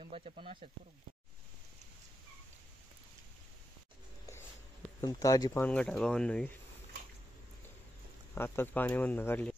लिंबाच्या पण अशाच करू. एकदम ताजी पानगट आहे भावांनो. आताच पाण्यामधनं काढली.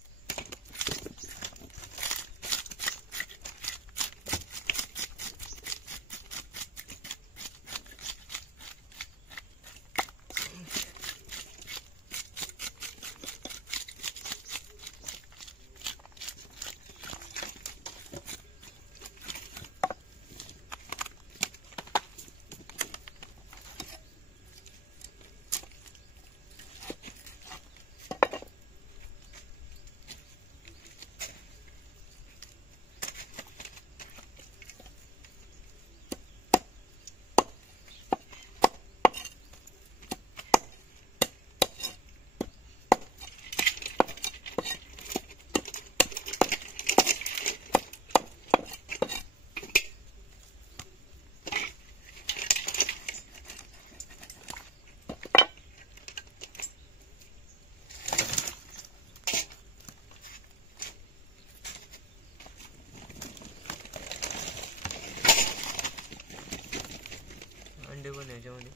अंडे पण याच्यामध्ये.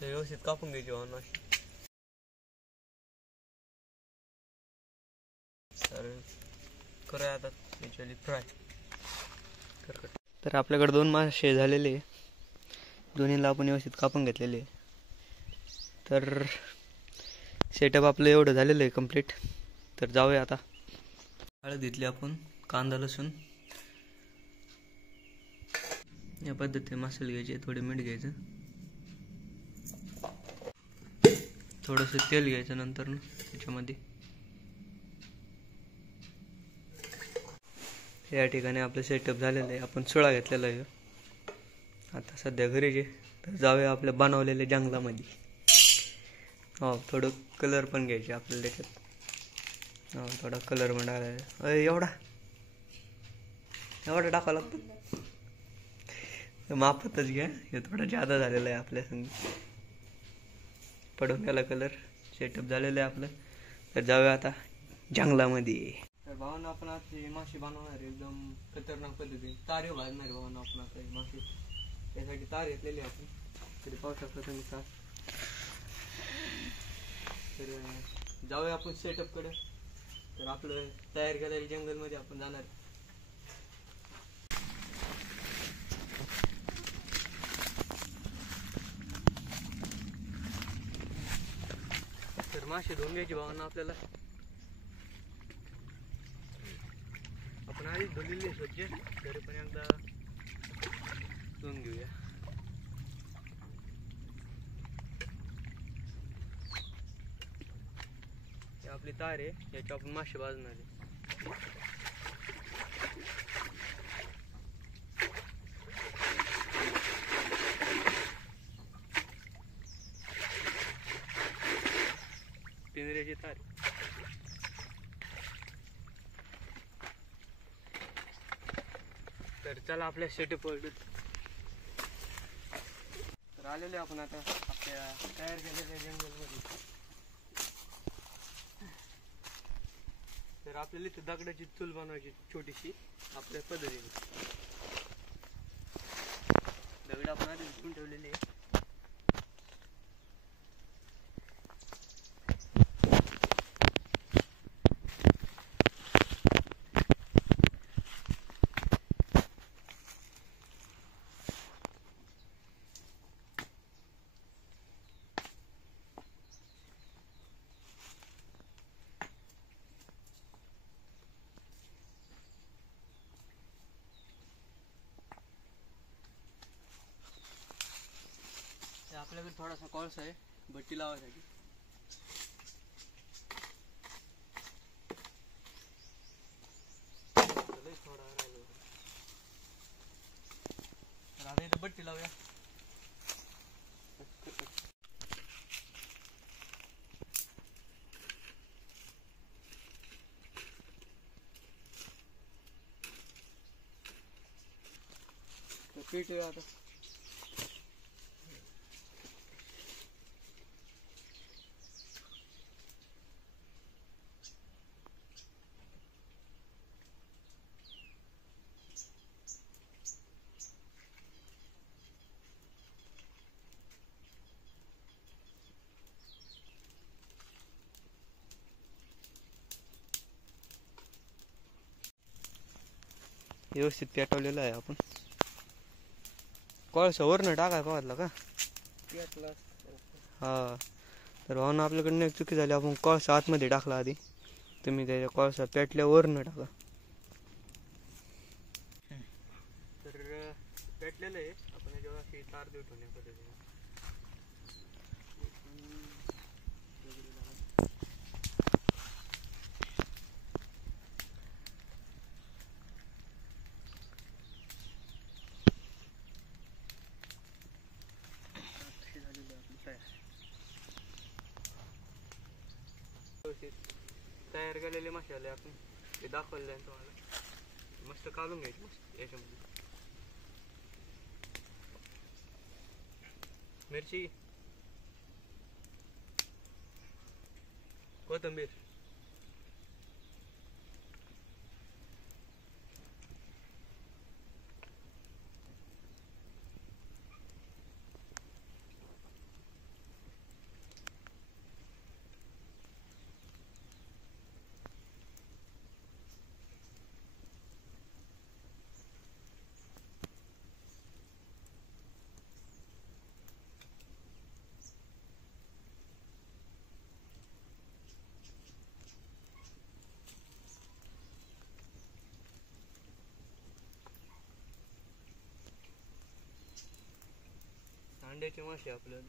व्यवस्थित कापून घ्यायची भावना. तर करूया आता याच्याली फ्राय. तर आपल्याकडे 2 मासे झालेले, दोन्हीला आपण व्यवस्थित कापून घेतलेले. तर सेटअप आपलं एवढं झालेलं आहे कंप्लीट. तर जाऊया आता. हळद घेतली आपण, कांदा लसूण या पद्धतीने मसाले घ्यायचे, थोडे मीठ घ्यायचं, थोडंसं तेल घ्यायचं. नंतर त्याच्यामध्ये या ठिकाणी आपलं सेटअप झालेलं आहे. आपण सुळा घेतलेला आहे. आता सध्या घरीच आहे. तर जाऊया आपल्या बनवलेल्या जंगलामध्ये. हो, थोडं कलर पण घ्यायचे आपल्याला त्याच्यात. हो, थोडा कलर पण टाकायचा. एवढा टाकावं लागतं. मापातच घ्या, हे थोडं जादा झालेलं आहे आपल्या संग. पडून गेला कलर. सेटअप झालेलं आहे आपलं. तर जाऊया आता जंगलामध्ये. तर भावांना आपण आता हे मासे बनवणार आहे एकदम खतरनाक पद्धतीने. तारे भाजणार भावांना आपण आता हे मासे. त्यासाठी तार घेतलेली आपण. तरी पाहू शकता तुम्ही तार. तर जाऊया आपण सेटअप कडे. तर आपलं तयार केलेल्या जंगलमध्ये आपण जाणार. तर मासे धुवून घ्यायचे भावांना आपल्याला. आपण आधीच धुलेली स्वच्छ, तरी पण एकदा धुवून घेऊया. ही आपली तार आहे, याची आपण मासे भाजणार आहे. पिंजऱ्याची तार. तर चला आपल्या सेटअप वर. तर आलेले आपण आता आपल्या तयार केलेल्या जंगलमध्ये. तर आपल्याला इथे दगडाची चूल बनवायची छोटीशी आपल्या पद्धतीने. दगड आपण आधी उचलून ठेवलेले आहे. आपल्याकडे थोडासा कोळसा आहे भट्टी लावायसाठी. थोडा राहिलो तर आता इथं भट्टी लावूया. पीठ आता व्यवस्थित पेटवलेलं आहे आपण. कोळसा वरनं टाकाय पाहतला का? हा तर भावना आपल्याकडनं एक चुकी झाली. आपण कोळसा आतमध्ये टाकला आधी. तुम्ही त्याच्या कोळसा पेटल्या वरनं टाका. तर पेटलेलं आहे. आपण याच्यावर अशी तार देऊ ठेवण्या पद्धतीने. तयार केलेले मसाले आपण ते दाखवले आहे तुम्हाला. मस्त काढून घ्यायचे मस्त याच्यामध्ये. मिरची, कोथिंबीर, अंड्याचे मासे आपल्याला.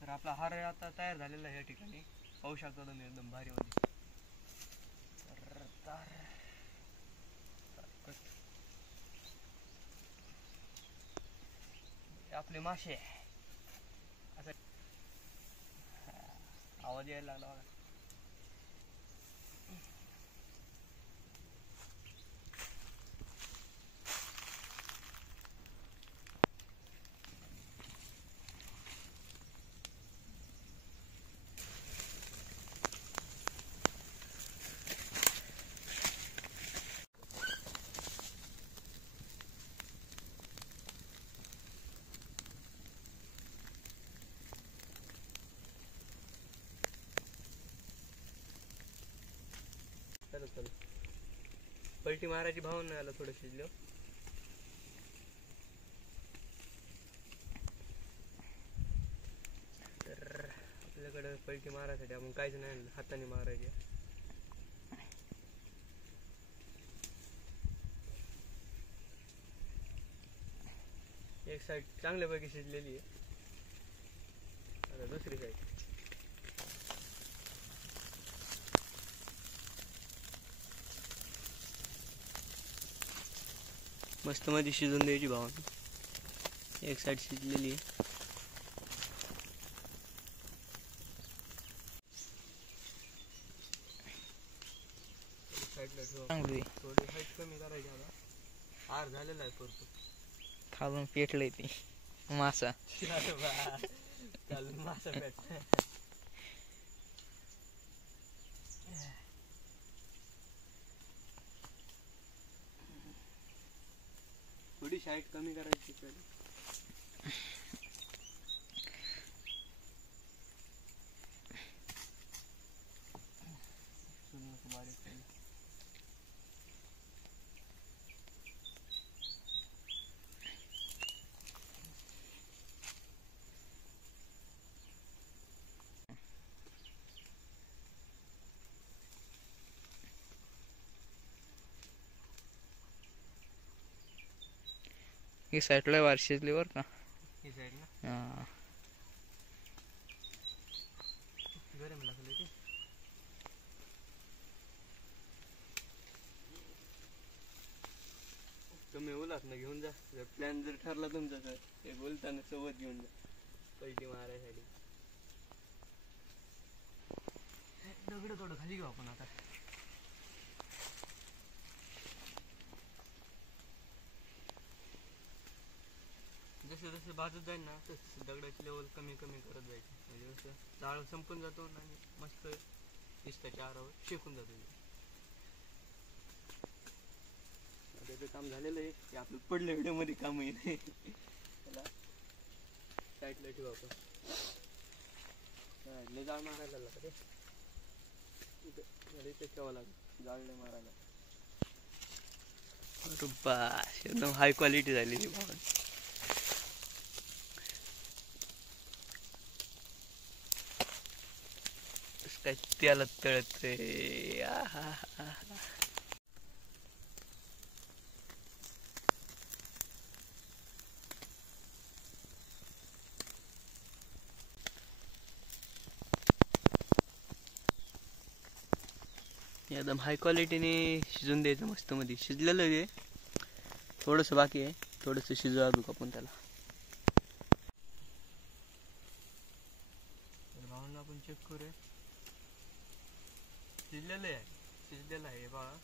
तर आपला हार आता तयार झालेला आहे. या ठिकाणी पाहू शकता तुम्ही एकदम भारी मध्ये. आपले मासे असं आवाज यायला लागला बघा. चलो पलटी मारायची भावना नाही आला. थोडं शिजलं तर आपल्याकडे पलटी मारायसाठी आपण काहीच नाही हाताने मारायचे. एक साईड चांगल्यापैकी शिजलेली आहे. आता दुसरी साईड मस्त मध्ये शिजून द्यायची भावना. एक साईड शिजलेली आहे. चांगली थोडी हाईट कमी करायची. आता हार झालेला आहे भरपूर. खालून पेटलंय ते मासा. खालून मासा पेट. थोडीशी हाईट कमी करायची पहिले. ही साईडला वार शिजली बरं का. ही साईड ना हा. गरम लागले ते. तुम्ही उलात ना घेऊन जा, जर प्लॅन जर ठरला तुमचा तर ते बोलताना सोबत घेऊन जा पलटी मारायसाठी. दगड थोडं खाली घेऊ आपण आता. जसं जसं भाजत जाईल ना तसं दगडाची लेवल कमी कमी करत जायची, म्हणजे जसं जाळ संपून जातो आणि मस्त दिसतं आरावर शेकून जातो. त्याचं काम झालेलं आहे ते आपलं पडलं व्हिडिओमध्ये काम येईल. त्याला साईडला ठेवू आपण. लय जाळ मारायला लागला ते इथे ठेवावं लागेल जाळ लय मारायला. बस एकदम हाय क्वालिटी झालेली भावन. काय त्याला तळते. एकदम हाय क्वालिटीने शिजून द्यायचं मस्त मध्ये. शिजलेलं आहे थोडंसं बाकी आहे, थोडंसं शिजू अजून आपण त्याला. भावांना आपण चेक करूया. शिजलेलं आहे, शिजलेलं आहे बाळा,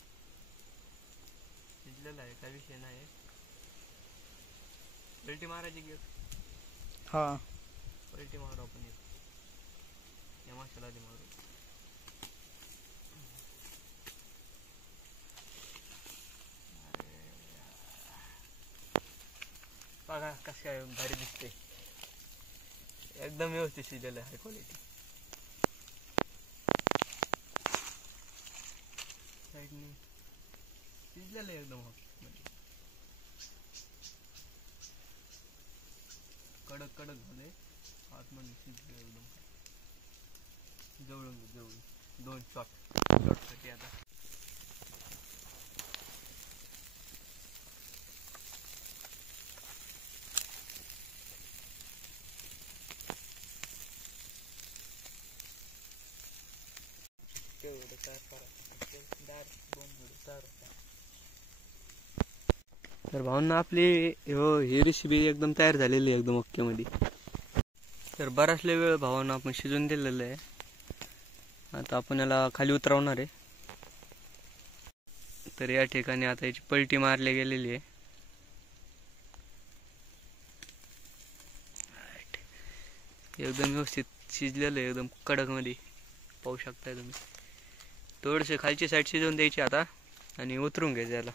शिजलेलं आहे, काही विषय नाही. पलटी मारायची की हा पलटी मारू आपण या माशाला आधी मारू. बघा कसं काय भारी दिसते, एकदम व्यवस्थित शिजलेलं आहे, हाय क्वालिटी. साईडने शिजलेलं आहे एकदम कडक कडक झाले. आतमध्ये शिजले एकदम. जवळून जवळून 2 शॉटसाठी आता. तर भावना आपली ही रेसिपी एकदम तयार झालेली आहे, एकदम ओके मध्ये. तर बराच वेळ भावांना आपण शिजून दिलेलं आहे. आता आपण याला खाली उतरवणार आहे. तर या ठिकाणी आता याची पलटी मारली गेलेली आहे. एकदम व्यवस्थित शिजलेलं आहे, एकदम कडक मध्ये पाहू शकताय तुम्ही. थोडंसं खालची साईड शिजवून द्यायची आता आणि उतरून घ्यायचं याला.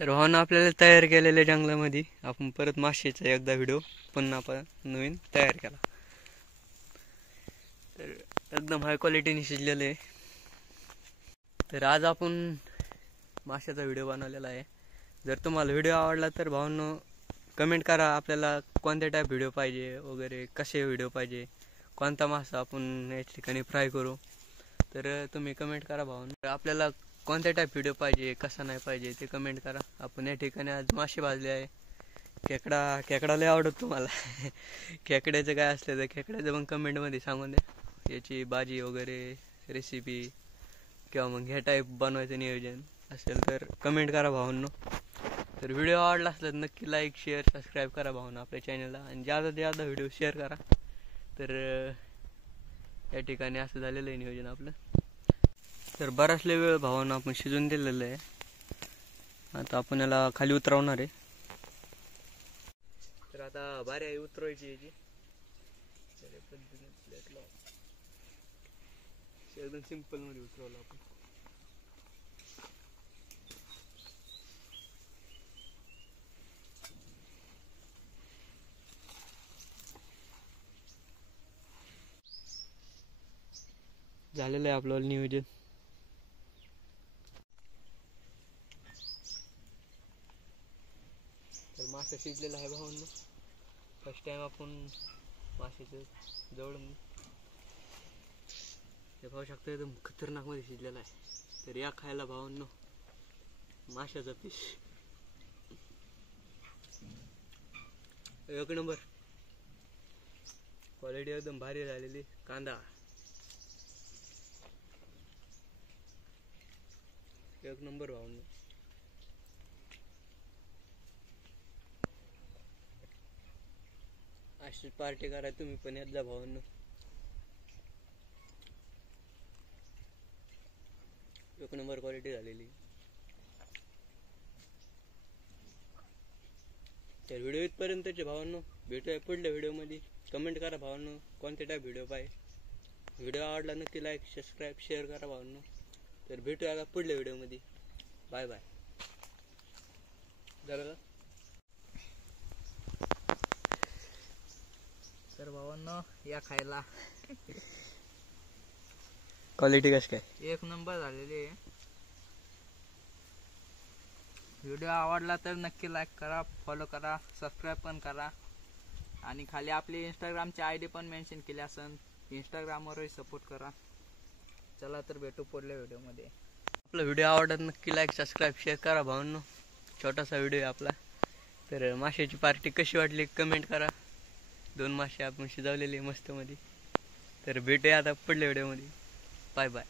तर भावना आपल्याला तयार केलेल्या जंगलामध्ये आपण परत माशाचा एकदा व्हिडिओ पुन्हा आपण नवीन तयार केला. तर एकदम हाय क्वालिटीने शिजलेलं आहे. तर आज आपण माशाचा व्हिडिओ बनवलेला आहे. जर तुम्हाला व्हिडिओ आवडला तर भावांनो कमेंट करा, आपल्याला कोणत्या टाईप व्हिडिओ पाहिजे वगैरे, कसे व्हिडिओ पाहिजे, कोणता मासा आपण या ठिकाणी फ्राय करू. तर तुम्ही कमेंट करा भावांनो, आपल्याला कोणत्या टाईप व्हिडिओ पाहिजे, कसा नाही पाहिजे ते कमेंट करा. आपण या ठिकाणी आज मासे भाजले आहे. खेकडा लय आवडत तुम्हाला. खेकड्याचं काय असलं तर खेकड्याचं पण कमेंटमध्ये सांगून द्या. याची भाजी वगैरे रेसिपी किंवा मग ह्या टाईप बनवायचं नियोजन असेल तर कमेंट करा भावांनो. तर व्हिडिओ आवडला असला तर नक्की लाईक शेअर सबस्क्राईब करा भावांनो आपल्या चॅनलला, आणि जादा व्हिडिओ शेअर करा. तर या ठिकाणी असं झालेलं आहे नियोजन आपलं. तर बराच वेळ भावांना आपण शिजून दिलेलं आहे. आता आपण याला खाली उतरवणार आहे. तर आता बारी आहे उतरवायची याची. एकदम सिंपल मध्ये उतरवलं आपण. झालेलं आहे आपलं नियोजन. तर मासा शिजलेला आहे भावांनो. फर्स्ट टाइम आपण माशाचं जवळ हे पाहू शकतो, एकदम खतरनाक मध्ये शिजलेला आहे. तर या खायला भावांनो माशाचा पीस एक नंबर. क्वालिटी एकदम भारी झालेली. कांदा एक नंबर भावांनो. अशी पार्टी करा तुम्ही पण यात जा भावांनो. एक नंबर क्वालिटी झालेली. तर व्हिडिओ इथपर्यंतचे भावांनो. भेटूया पुढल्या व्हिडिओमध्ये. कमेंट करा भावांनो कोणत्या टाईप व्हिडिओ पाहिजे. व्हिडिओ आवडला नक्की लाईक सबस्क्राईब शेअर करा भावांनो. तर भेटूया आता पुढल्या व्हिडिओमध्ये. Bye bye. जरा तर भावांनो या खायला. क्वालिटी कशी काय एक नंबर झालेली आहे. व्हिडिओ आवडला तर नक्की लाईक करा, फॉलो करा, सबस्क्राईब पण करा. आणि खाली आपली इंस्टाग्रामची ID पण मेन्शन केली असन. इंस्टाग्रामवरही सपोर्ट करा. चला तर भेटू पुढल्या व्हिडिओमध्ये. आपला व्हिडिओ आवडला नक्की लाईक सबस्क्राईब शेअर करा भावांनो. छोटासा व्हिडिओ आहे आपला. तर माशाची पार्टी कशी वाटली कमेंट करा. 2 मासे आपण शिजवलेले मस्त मध्ये. तर भेटूया आता पुढल्या व्हिडिओमध्ये. Bye bye.